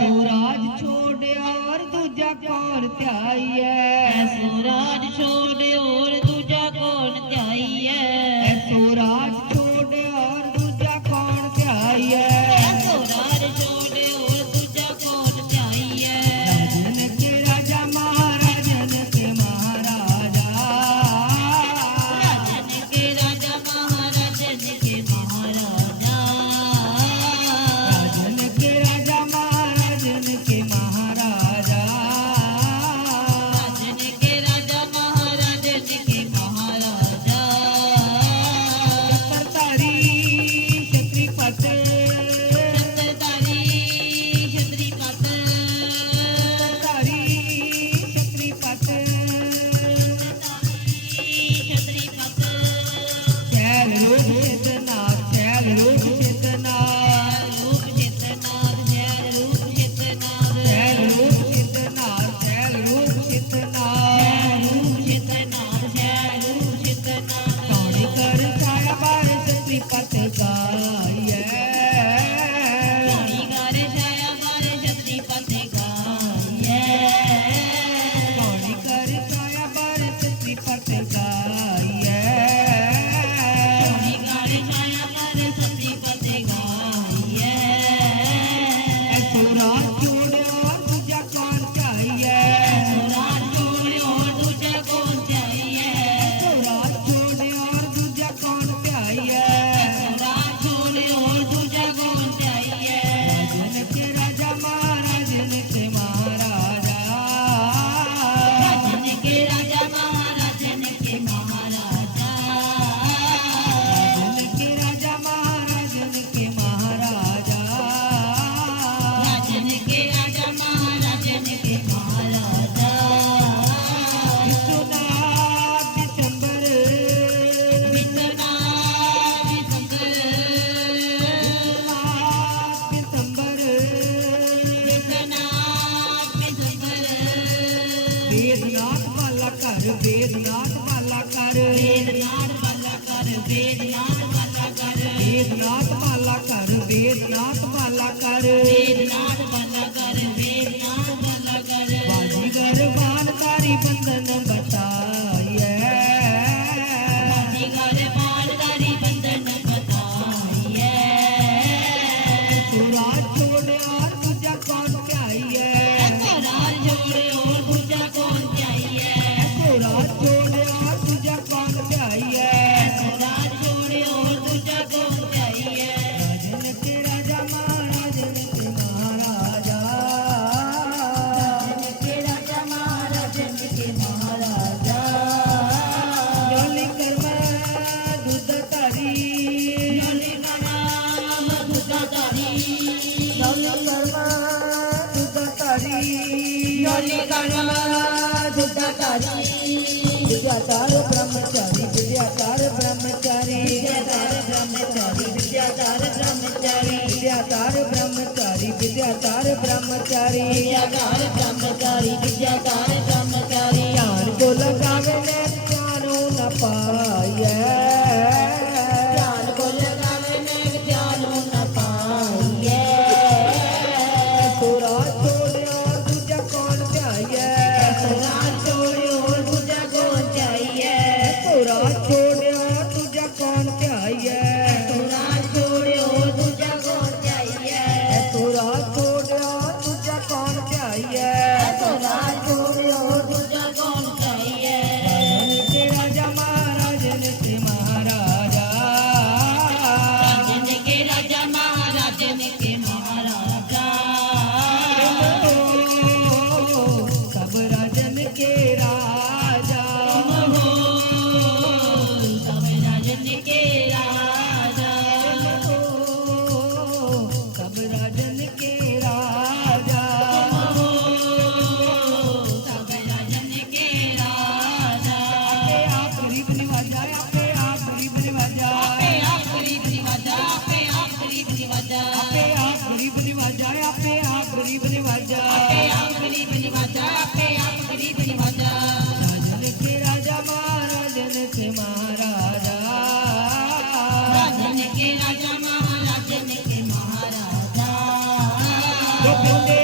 स्वराज छोड़ और दूजा कौन त्याई है। स्वराज छोड़ और दूजा कौन त्याई है। स्वराज छोड़ और दूजा कौन त्याई है। स्वराज छोड़ और दूजा कौन त्याई है। राजन के राजा महाराजन के महाराजा। राजन के राजा महाराजन के महाराजा। राजन के राजा महाराजन के महाराजा। राजन के राजा महाराजन के महाराजा। छत्रधारी छत्रीपत। छत्रधारी छत्रीपत। छत्रधारी छत्रीपत। छत्रीपत। शैल रूप सिद्धनाथ शैल रूप सिद्धनाथ। रूप चित्रनाथ जय रूप चित्रनाथ। शैल रूप सिद्धनाथ शैल रूप सिद्धनाथ। रूप चित्रनाथ जय रूप चित्रनाथ। कौड़ी कर छाया बार छत्रीपत गाइए। कौड़ी कर छाया बार छत्रीपत गाइए। कौड़ी कर छाया बार छत्रीपत गाइए। कौड़ी कर छाया बार छत्रीपत गाइए। स्वराज छोड़ और दूजा कौन चाहिए। स्वराज छोड़ और दूजा कौन चाहिए। स्वराज छोड़ और दूजा कौन चाहिए। स्वराज छोड़ और दूजा कौन चाहिए। राजन के राजा महाराजन के महाराजा। राजन के राजा महाराजन के महाराजा। राजन के राजा महाराजन के महाराजा। राजन के राजा महाराजन के महाराजा। विश्वनाथ दिसंबर। विश्वनाथ दिसंबर। विश्वनाथ दिसंबर। विश्वनाथ दिसंबर। वेदनाथ वाला कर वेदनाथ वाला कर। वेदनाथ वाला कर वेदनाथ वाला कर। वेदनाथ वाला कर वेदनाथ वाला कर। वेदनाथ वाला कर वेदनाथ वाला कर। बाजीगर बाणधारी बंधन बताइए। बाजीगर बाणधारी बंधन बताइए। स्वराज छोड़ और दूजा कौन चाहिए। स्वराज छोड़ और दूजा कौन चाहिए। स्वराज छोड़ और दूजा कौन चाहिए। स्वराज छोड़ और दूजा कौन चाहिए। राजन के राजा महाराजन के महाराजा। राजन के राजा महाराजन के महाराजा। डोली कर्मा दूधधारी। डोली कर्मा दूधधारी। डोली कर्मा दूधधारी। डोली कर्मा दूधधारी। विद्याचार ब्रह्मचारी विद्याचार ब्रह्मचारी। विद्याचार ब्रह्मचारी विद्याचार ब्रह्मचारी। विद्याचार ब्रह्मचारी विद्याचार ब्रह्मचारी। विद्याचार ब्रह्मचारी विद्याचार ब्रह्मचारी। ज्ञान को लगावे ने ज्ञानो न पाइए। ज्ञान को लगावे में ज्ञानो न पाइए। स्वराज छोड़ और दूजा कौन चाहिए। स्वराज छोड़ और दूजा कौन चाहिए। स्वराज छोड़ और दूजा कौन चाहिए। स्वराज छोड़ और दूजा कौन चाहिए। स्वराज छोड़ और दूजा कौन चाहिए। स्वराज छोड़ और दूजा कौन चाहिए। राजन के राजा महाराजन के महाराजा। राजन के राजा महाराजन के महाराजा। सब राजन के राजा। हो सब राजन के राजा। सब राजन के राजा। हो सब राजन के राजा। आपे आप गरीब निवाजा आपे आप गरीब निवाजा। आपे आप गरीब निवाजा। आपे आप गरीब निवाजा। आपे आप गरीब निवाजा आपे आप गरीब निवाजा। आपे आप गरीब निवाजा। आपे आप गरीब निवाजा। राजन के राजा महाराजन के महाराजा। राजन के राजा महाराजन के महाराजा। गोविंदे